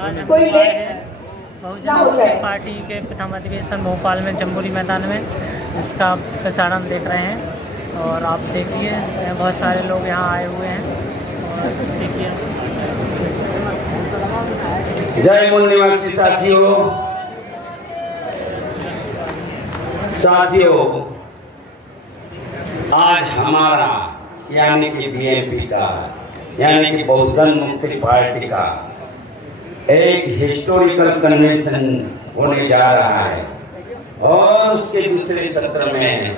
आज हम कोई आए लेट हैं बहुजन ना हो समाजवादी जाए। पार्टी के प्रथम अधिवेशन भोपाल में जम्बूरी मैदान में, जिसका प्रसारण देख रहे हैं। और आप देखिए बहुत सारे लोग यहाँ आए हुए हैं और देखिए। जय मूल निवासी साथियों, आज हमारा यानी कि बीएनपी का यानी कि बहुजन मुक्ति पार्टी का एक हिस्टोरिकल कन्वेंशन होने जा रहा है और उसके दूसरे सत्र में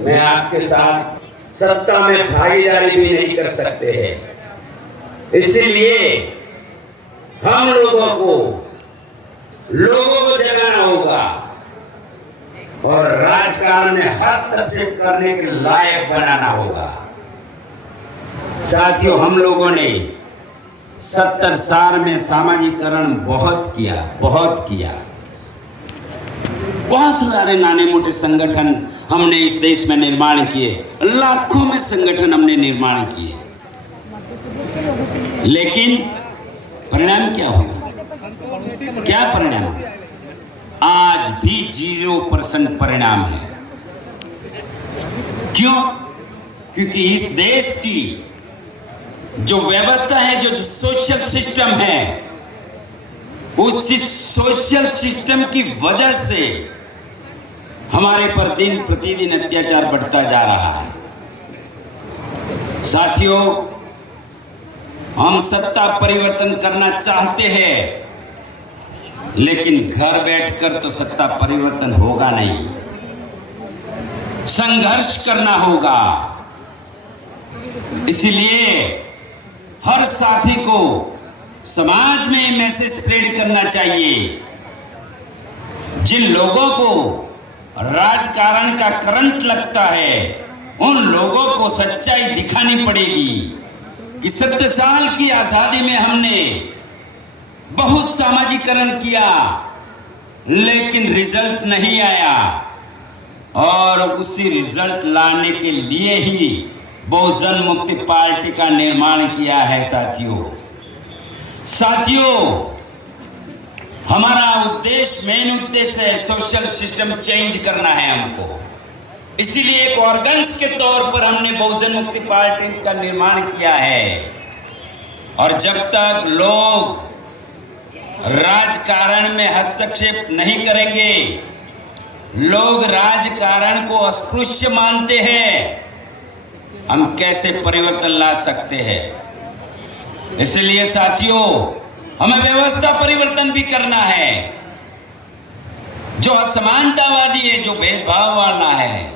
मैं आपके साथ सत्ता में भागीदारी भी नहीं कर सकते हैं। इसीलिए हम लोगों को जगाना होगा और राजकारण में हस्तक्षेप करने के लायक बनाना होगा। साथियों, हम लोगों ने 70 साल में सामाजिकरण बहुत किया। बहुत सारे नाने मोटे संगठन हमने इस देश में निर्माण किए, लाखों में संगठन हमने निर्माण किए, लेकिन परिणाम क्या होगा? क्या परिणाम? आज भी 0% परिणाम है। क्यों? क्योंकि इस देश की जो व्यवस्था है, जो सोशल सिस्टम है, उस सोशल सिस्टम की वजह से हमारे पर दिन प्रतिदिन अत्याचार बढ़ता जा रहा है। साथियों, हम सत्ता परिवर्तन करना चाहते हैं, लेकिन घर बैठकर तो सत्ता परिवर्तन होगा नहीं। संघर्ष करना होगा। इसलिए हर साथी को समाज में मैसेज स्प्रेड करना चाहिए। जिन लोगों को राजकारण का करंट लगता है, उन लोगों को सच्चाई दिखानी पड़ेगी कि 70 साल की आजादी में हमने बहुत सामाजिकरण किया, लेकिन रिजल्ट नहीं आया। और उसी रिजल्ट लाने के लिए ही बहुजन मुक्ति पार्टी का निर्माण किया है। साथियों, हमारा मेन उद्देश्य है सोशल सिस्टम चेंज करना है हमको। इसीलिए एक ऑर्गन्स के तौर पर हमने बहुजन मुक्ति पार्टी का निर्माण किया है। और जब तक लोग राजकारण में हस्तक्षेप नहीं करेंगे, लोग राजकारण को अस्पृश्य मानते हैं, हम कैसे परिवर्तन ला सकते हैं? इसलिए साथियों, हमें व्यवस्था परिवर्तन भी करना है। जो असमानतावादी है, जो भेदभाव वाला है,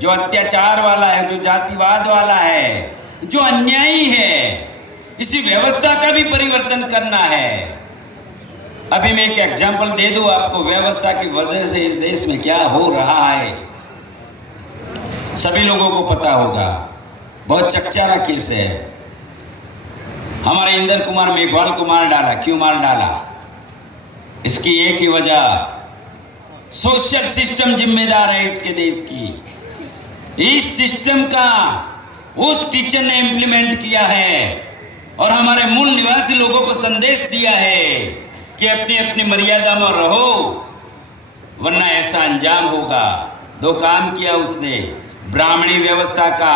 जो अत्याचार वाला है, जो जातिवाद वाला है, जो अन्यायी है, इसी व्यवस्था का भी परिवर्तन करना है। अभी मैं एक एग्जाम्पल दे दूं आपको, व्यवस्था की वजह से इस देश में क्या हो रहा है सभी लोगों को पता होगा। बहुत चकचारा केस है। हमारे इंदर कुमार मेघवाल को मार डाला। क्यों मार डाला? इसकी एक ही वजह, सोशल सिस्टम जिम्मेदार है इसके देश की। इस सिस्टम का उस टीचर ने इंप्लीमेंट किया है और हमारे मूल निवासी लोगों को संदेश दिया है कि अपनी अपनी मर्यादा में रहो, वरना ऐसा अंजाम होगा। 2 काम किया उसने, ब्राह्मणी व्यवस्था का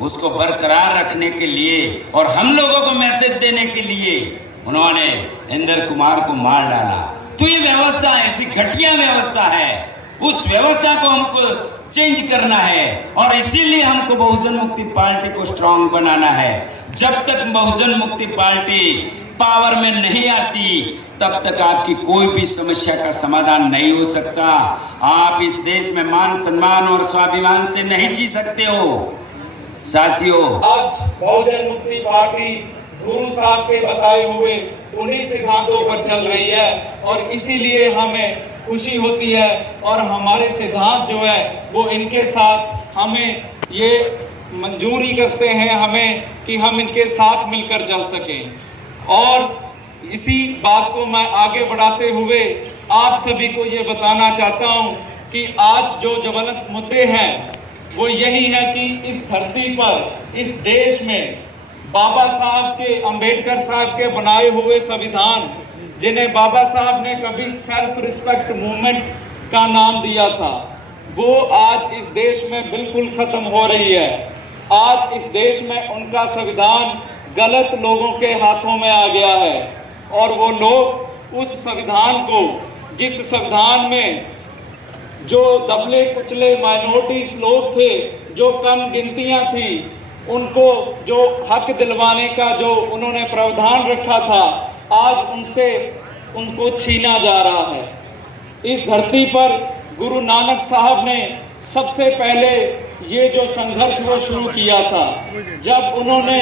उसको बरकरार रखने के लिए और हम लोगों को मैसेज देने के लिए उन्होंने इंदर कुमार को मार डाला। तो ये व्यवस्था ऐसी घटिया व्यवस्था है, उस व्यवस्था को हमको चेंज करना है। और इसीलिए हमको बहुजन मुक्ति पार्टी को स्ट्रांग बनाना है। जब तक बहुजन मुक्ति पार्टी पावर में नहीं आती, तब तक आपकी कोई भी समस्या का समाधान नहीं हो सकता। आप इस देश में मान सम्मान और स्वाभिमान से नहीं जी सकते हो। साथियों, आज बहुजन मुक्ति पार्टी गुरु साहब के बताए हुए उन्हीं सिद्धांतों पर चल रही है और इसीलिए हमें खुशी होती है। और हमारे सिद्धांत जो है वो इनके साथ हमें ये मंजूरी करते हैं हमें कि हम इनके साथ मिलकर चल सकें। और इसी बात को मैं आगे बढ़ाते हुए आप सभी को ये बताना चाहता हूँ कि आज जो ज्वलंत मुद्दे हैं वो यही है कि इस धरती पर, इस देश में बाबा साहब के, अंबेडकर साहब के बनाए हुए संविधान, जिन्हें बाबा साहब ने कभी सेल्फ रिस्पेक्ट मूवमेंट का नाम दिया था, वो आज इस देश में बिल्कुल खत्म हो रही है। आज इस देश में उनका संविधान गलत लोगों के हाथों में आ गया है और वो लोग उस संविधान को, जिस संविधान में जो दबले कुचले माइनॉरिटीज लोग थे, जो कम गिनतियां थी, उनको जो हक दिलवाने का जो उन्होंने प्रावधान रखा था, आज उनसे उनको छीना जा रहा है। इस धरती पर गुरु नानक साहब ने सबसे पहले ये जो संघर्ष वो शुरू किया था, जब उन्होंने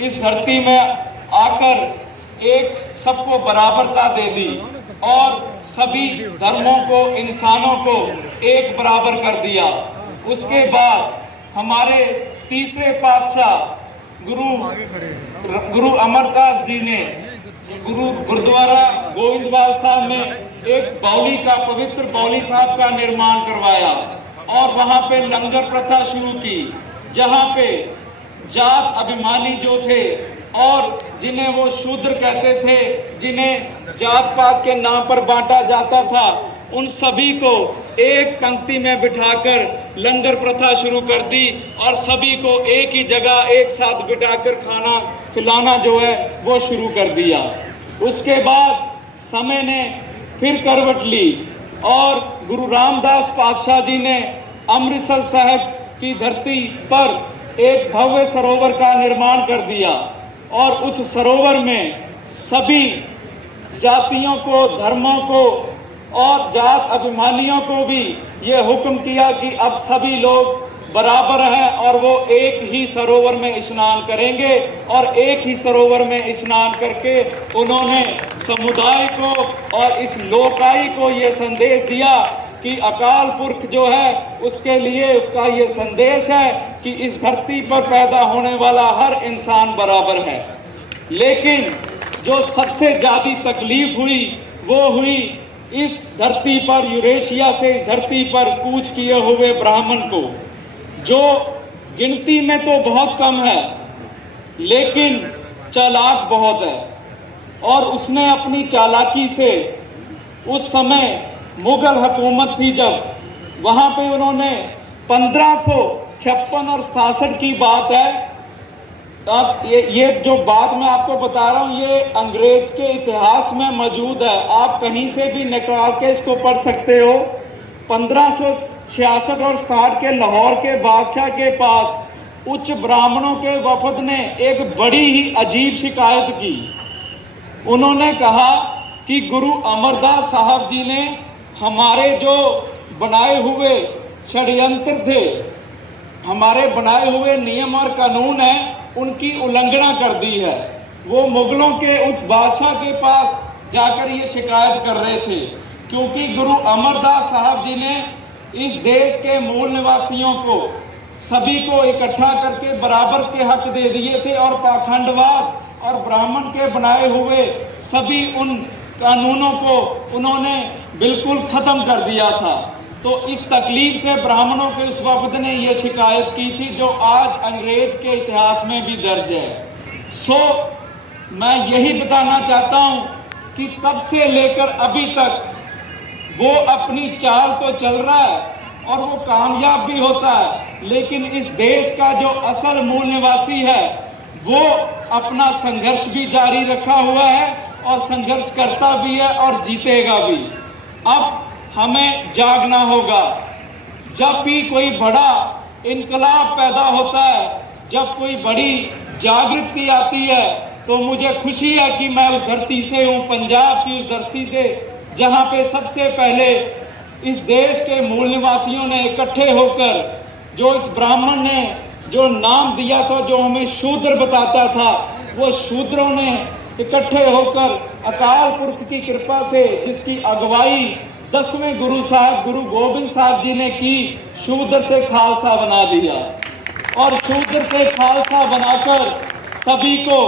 इस धरती में आकर एक सबको बराबरता दे दी और सभी धर्मों को, इंसानों को एक बराबर कर दिया। उसके बाद हमारे तीसरे पातशाह गुरु अमरदास जी ने गुरुद्वारा गोविंदवाल साहब में एक बावली का, पवित्र बावली साहब का निर्माण करवाया और वहां पे लंगर प्रथा शुरू की, जहां पे जात अभिमानी जो थे और जिन्हें वो शूद्र कहते थे, जिन्हें जात पात के नाम पर बांटा जाता था, उन सभी को एक पंक्ति में बिठाकर लंगर प्रथा शुरू कर दी और सभी को एक ही जगह एक साथ बिठाकर खाना खिलाना जो है वो शुरू कर दिया। उसके बाद समय ने फिर करवट ली और गुरु रामदास पातशाह जी ने अमृतसर साहिब की धरती पर एक भव्य सरोवर का निर्माण कर दिया और उस सरोवर में सभी जातियों को, धर्मों को और जात अभिमानियों को भी ये हुक्म किया कि अब सभी लोग बराबर हैं और वो एक ही सरोवर में स्नान करेंगे। और एक ही सरोवर में स्नान करके उन्होंने समुदाय को और इस लोकाई को ये संदेश दिया कि अकाल पुरख जो है उसके लिए उसका ये संदेश है कि इस धरती पर पैदा होने वाला हर इंसान बराबर है। लेकिन जो सबसे ज़्यादा तकलीफ हुई वो हुई इस धरती पर, यूरेशिया से इस धरती पर कूच किए हुए ब्राह्मण को, जो गिनती में तो बहुत कम है लेकिन चालाक बहुत है। और उसने अपनी चालाकी से, उस समय मुगल हुकूमत थी जब, वहाँ पे उन्होंने 1556 और 67 की बात है। अब ये जो बात मैं आपको बता रहा हूँ ये अंग्रेज के इतिहास में मौजूद है, आप कहीं से भी निकाल के इसको पढ़ सकते हो। 1566 और 60 के लाहौर के बादशाह के पास उच्च ब्राह्मणों के वफद ने एक बड़ी ही अजीब शिकायत की। उन्होंने कहा कि गुरु अमरदास साहब जी ने हमारे जो बनाए हुए षड्यंत्र थे, हमारे बनाए हुए नियम और कानून हैं, उनकी उल्लंघना कर दी है। वो मुगलों के उस बादशाह के पास जाकर ये शिकायत कर रहे थे क्योंकि गुरु अमरदास साहब जी ने इस देश के मूल निवासियों को, सभी को इकट्ठा करके बराबर के हक दे दिए थे और पाखंडवाद और ब्राह्मण के बनाए हुए सभी उन कानूनों को उन्होंने बिल्कुल ख़त्म कर दिया था। तो इस तकलीफ से ब्राह्मणों के उस वफद ने यह शिकायत की थी जो आज अंग्रेज के इतिहास में भी दर्ज है। सो मैं यही बताना चाहता हूँ कि तब से लेकर अभी तक वो अपनी चाल तो चल रहा है और वो कामयाब भी होता है, लेकिन इस देश का जो असल मूल निवासी है वो अपना संघर्ष भी जारी रखा हुआ है और संघर्ष करता भी है और जीतेगा भी। अब हमें जागना होगा। जब भी कोई बड़ा इनकलाब पैदा होता है, जब कोई बड़ी जागृति आती है, तो मुझे खुशी है कि मैं उस धरती से हूँ, पंजाब की उस धरती से, जहाँ पे सबसे पहले इस देश के मूल निवासियों ने इकट्ठे होकर, जो इस ब्राह्मण ने जो नाम दिया था, जो हमें शूद्र बताता था, वो शूद्रों ने इकट्ठे होकर अकाल पुरख की कृपा से, जिसकी अगुवाई 10वें गुरु साहब गुरु गोबिंद साहब जी ने की, शूद्र से खालसा बना दिया और शूद्र से खालसा बनाकर सभी को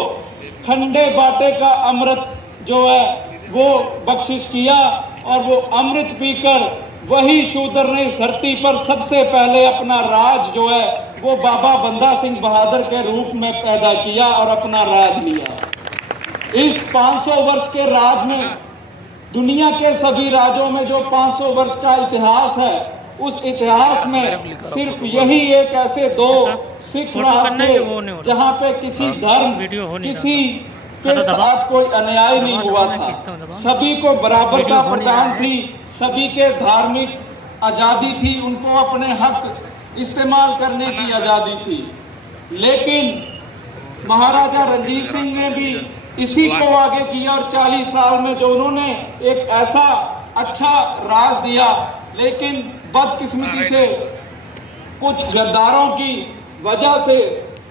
ठंडे बाटे का अमृत जो है वो बख्शिश किया और वो अमृत पीकर वही शूद्र ने इस धरती पर सबसे पहले अपना राज जो है वो बाबा बंदा सिंह बहादुर के रूप में पैदा किया और अपना राज लिया। इस 500 वर्ष के राज में दुनिया के सभी राज्यों में जो 500 वर्ष का इतिहास है, उस इतिहास में सिर्फ यही एक ऐसे दो सिख राज थे जहाँ पे किसी धर्म, किसी के साथ कोई अन्याय नहीं हुआ था। सभी को बराबरता प्रदान थी, सभी के धार्मिक आज़ादी थी, उनको अपने हक इस्तेमाल करने की आज़ादी थी। लेकिन महाराजा रणजीत सिंह ने भी इसी को आगे किया और 40 साल में जो उन्होंने एक ऐसा अच्छा राज दिया, लेकिन बदकिस्मती से कुछ गद्दारों की वजह से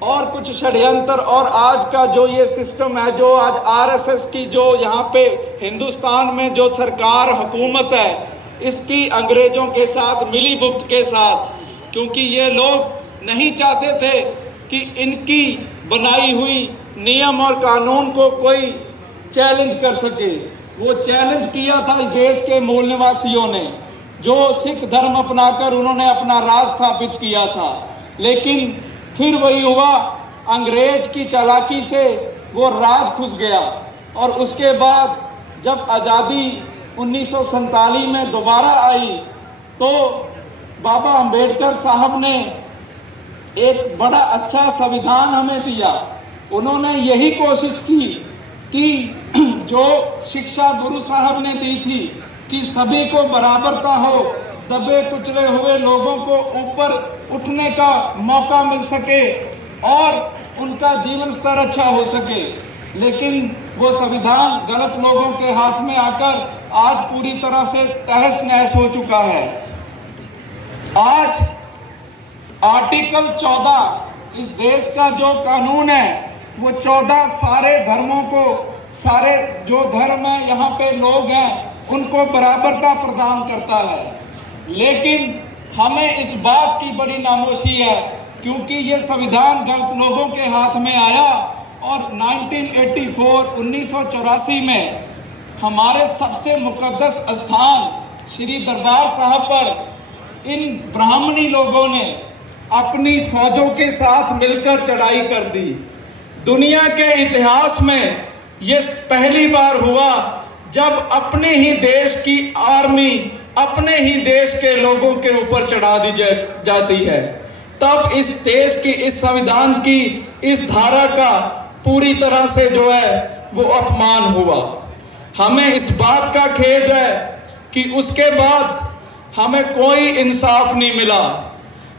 और कुछ षड्यंत्र और आज का जो ये सिस्टम है, जो आज आरएसएस की जो यहाँ पे हिंदुस्तान में जो सरकार हुकूमत है, इसकी अंग्रेजों के साथ मिली भुगत के साथ, क्योंकि ये लोग नहीं चाहते थे कि इनकी बनाई हुई नियम और कानून को कोई चैलेंज कर सके। वो चैलेंज किया था इस देश के मूल निवासियों ने, जो सिख धर्म अपनाकर उन्होंने अपना राज स्थापित किया था। लेकिन फिर वही हुआ, अंग्रेज की चालाकी से वो राज खुस गया और उसके बाद जब आज़ादी 1947 में दोबारा आई तो बाबा अंबेडकर साहब ने एक बड़ा अच्छा संविधान हमें दिया। उन्होंने यही कोशिश की कि जो शिक्षा गुरु साहब ने दी थी कि सभी को बराबरता हो, दबे कुचले हुए लोगों को ऊपर उठने का मौका मिल सके और उनका जीवन स्तर अच्छा हो सके। लेकिन वो संविधान गलत लोगों के हाथ में आकर आज पूरी तरह से तहस नहस हो चुका है। आज आर्टिकल 14 इस देश का जो कानून है, वो 14 सारे धर्मों को, सारे जो धर्म है यहाँ पे लोग हैं, उनको बराबरता प्रदान करता है। लेकिन हमें इस बात की बड़ी नामोशी है, क्योंकि ये संविधान गलत लोगों के हाथ में आया और 1984 में हमारे सबसे मुकद्दस स्थान श्री दरबार साहब पर इन ब्राह्मणी लोगों ने अपनी फौजों के साथ मिलकर चढ़ाई कर दी। दुनिया के इतिहास में ये पहली बार हुआ जब अपने ही देश की आर्मी अपने ही देश के लोगों के ऊपर चढ़ा दी जाती है। तब इस देश की, इस संविधान की इस धारा का पूरी तरह से जो है वो अपमान हुआ। हमें इस बात का खेद है कि उसके बाद हमें कोई इंसाफ नहीं मिला।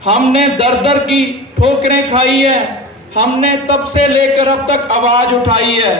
हमने दर दर की ठोकरें खाई है, हमने तब से लेकर अब तक आवाज उठाई है,